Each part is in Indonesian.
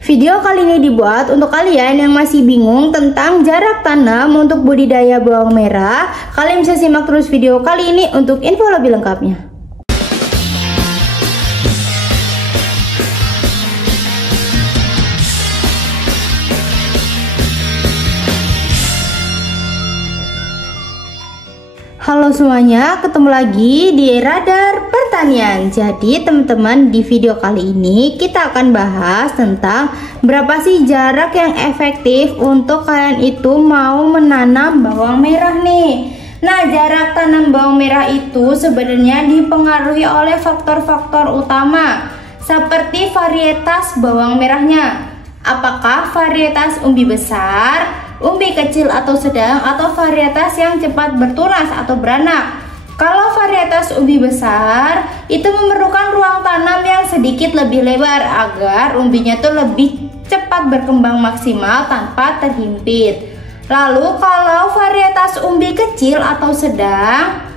Video kali ini dibuat untuk kalian yang masih bingung tentang jarak tanam untuk budidaya bawang merah. Kalian bisa simak terus video kali ini untuk info lebih lengkapnya. Halo semuanya, ketemu lagi di Radar Pertanian. Jadi teman-teman, di video kali ini kita akan bahas tentang berapa sih jarak yang efektif untuk kalian itu mau menanam bawang merah nih. Nah, jarak tanam bawang merah itu sebenarnya dipengaruhi oleh faktor-faktor utama seperti varietas bawang merahnya. Apakah varietas umbi besar, umbi kecil atau sedang, atau varietas yang cepat bertunas atau beranak. Kalau varietas umbi besar itu memerlukan ruang tanam yang sedikit lebih lebar agar umbinya tuh lebih cepat berkembang maksimal tanpa terhimpit. Lalu kalau varietas umbi kecil atau sedang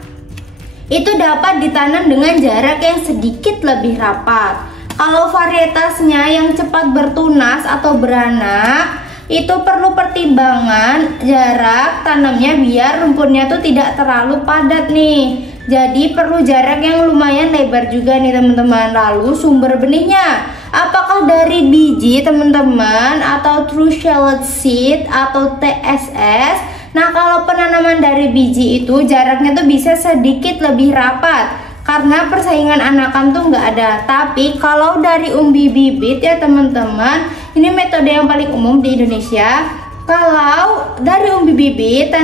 itu dapat ditanam dengan jarak yang sedikit lebih rapat. Kalau varietasnya yang cepat bertunas atau beranak itu perlu pertimbangan jarak tanamnya biar rumputnya tuh tidak terlalu padat nih. Jadi perlu jarak yang lumayan lebar juga nih teman-teman. Lalu sumber benihnya, apakah dari biji teman-teman atau true shallot seed atau TSS? Nah, kalau penanaman dari biji itu jaraknya tuh bisa sedikit lebih rapat karena persaingan anakan tuh nggak ada. Tapi kalau dari umbi bibit ya teman-teman, ini metode yang paling umum di Indonesia. Kalau dari umbi bibit,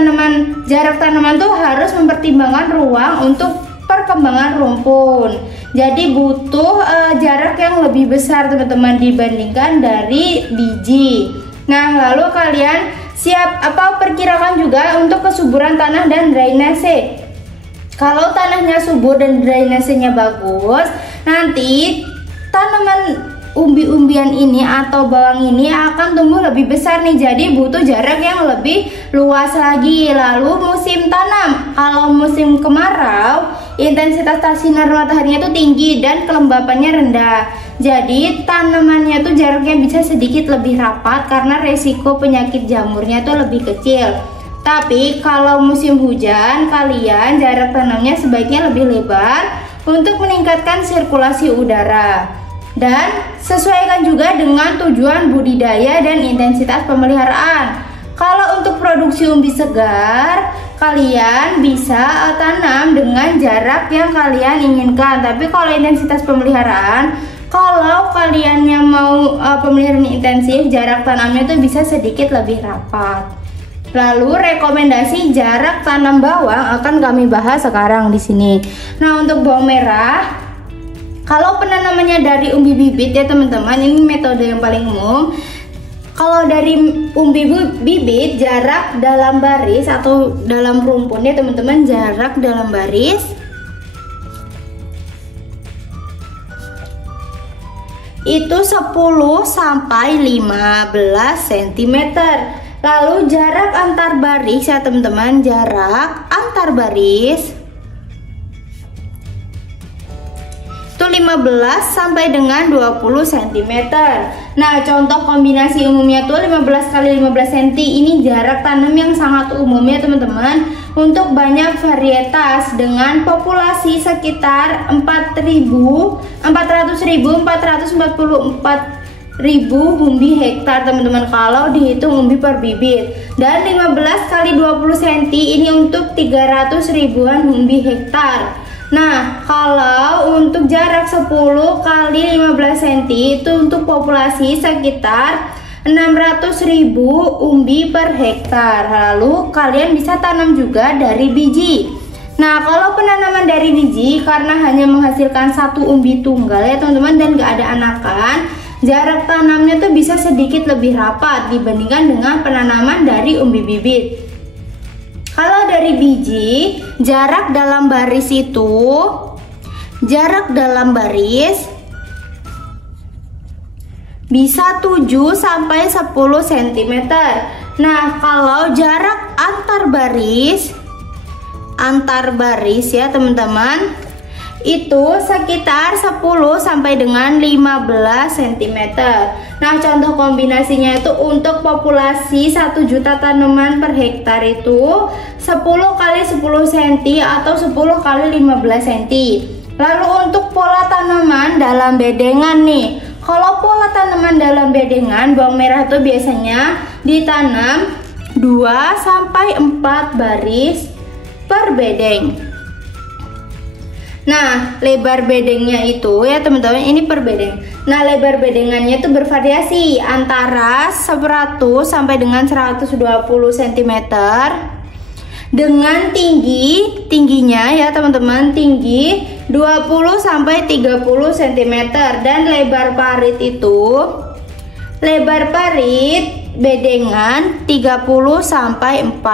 jarak tanaman tuh harus mempertimbangkan ruang untuk perkembangan rumpun. Jadi butuh jarak yang lebih besar teman-teman dibandingkan dari biji. Nah, lalu kalian perkirakan juga untuk kesuburan tanah dan drainase. Kalau tanahnya subur dan drainasenya bagus, nanti tanaman umbi-umbian ini atau bawang ini akan tumbuh lebih besar nih. Jadi butuh jarak yang lebih luas lagi. Lalu musim tanam, kalau musim kemarau intensitas sinar mataharinya tuh tinggi dan kelembapannya rendah. Jadi tanamannya tuh jaraknya bisa sedikit lebih rapat karena resiko penyakit jamurnya tuh lebih kecil. Tapi kalau musim hujan, kalian jarak tanamnya sebaiknya lebih lebar untuk meningkatkan sirkulasi udara. Dan sesuaikan juga dengan tujuan budidaya dan intensitas pemeliharaan. Kalau untuk produksi umbi segar, kalian bisa tanam dengan jarak yang kalian inginkan. Tapi kalau intensitas pemeliharaan, kalau kalian yang mau pemeliharaan intensif, jarak tanamnya itu bisa sedikit lebih rapat. Lalu rekomendasi jarak tanam bawang akan kami bahas sekarang di sini. Nah, untuk bawang merah, kalau penanamannya dari umbi bibit ya teman-teman, ini metode yang paling umum. Kalau dari umbi bibit, jarak dalam baris atau dalam rumpun ya teman-teman, jarak dalam baris itu 10 sampai 15 cm. Lalu jarak antar baris ya teman-teman, jarak antar baris itu 15 sampai dengan 20 cm. Nah, contoh kombinasi umumnya tuh 15 kali 15 cm. Ini jarak tanam yang sangat umum ya teman-teman untuk banyak varietas dengan populasi sekitar 444 ribu umbi hektar teman-teman kalau dihitung umbi per bibit. Dan 15 kali 20 cm ini untuk 300 ribuan umbi hektar. Nah, kalau untuk jarak 10 kali 15 cm itu untuk populasi sekitar 600 ribu umbi per hektar. Lalu kalian bisa tanam juga dari biji. Nah, kalau penanaman dari biji karena hanya menghasilkan satu umbi tunggal ya teman-teman dan gak ada anakan, jarak tanamnya tuh bisa sedikit lebih rapat dibandingkan dengan penanaman dari umbi bibit. Kalau dari biji, jarak dalam baris bisa 7 sampai 10 cm. Nah, kalau jarak antar baris ya teman-teman, itu sekitar 10 sampai dengan 15 cm. Nah, contoh kombinasinya itu untuk populasi 1 juta tanaman per hektar itu 10 kali 10 cm atau 10 kali 15 cm. Lalu untuk pola tanaman dalam bedengan nih. Kalau pola tanaman dalam bedengan, bawang merah itu biasanya ditanam 2 sampai 4 baris per bedeng. Nah, lebar bedengnya itu ya teman-teman, ini per bedeng. Nah, lebar bedengannya itu bervariasi antara 100 sampai dengan 120 cm dengan tingginya ya teman-teman, tinggi 20 sampai 30 cm dan lebar parit bedengan 30 sampai 40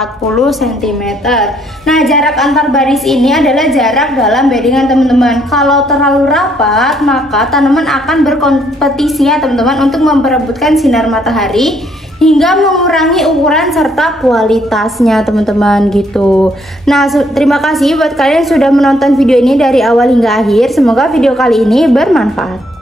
cm. Nah, jarak antar baris ini adalah jarak dalam bedengan teman-teman. Kalau terlalu rapat, maka tanaman akan berkompetisi ya teman-teman untuk memperebutkan sinar matahari hingga mengurangi ukuran serta kualitasnya teman-teman gitu. Nah, terima kasih buat kalian yang sudah menonton video ini dari awal hingga akhir. Semoga video kali ini bermanfaat.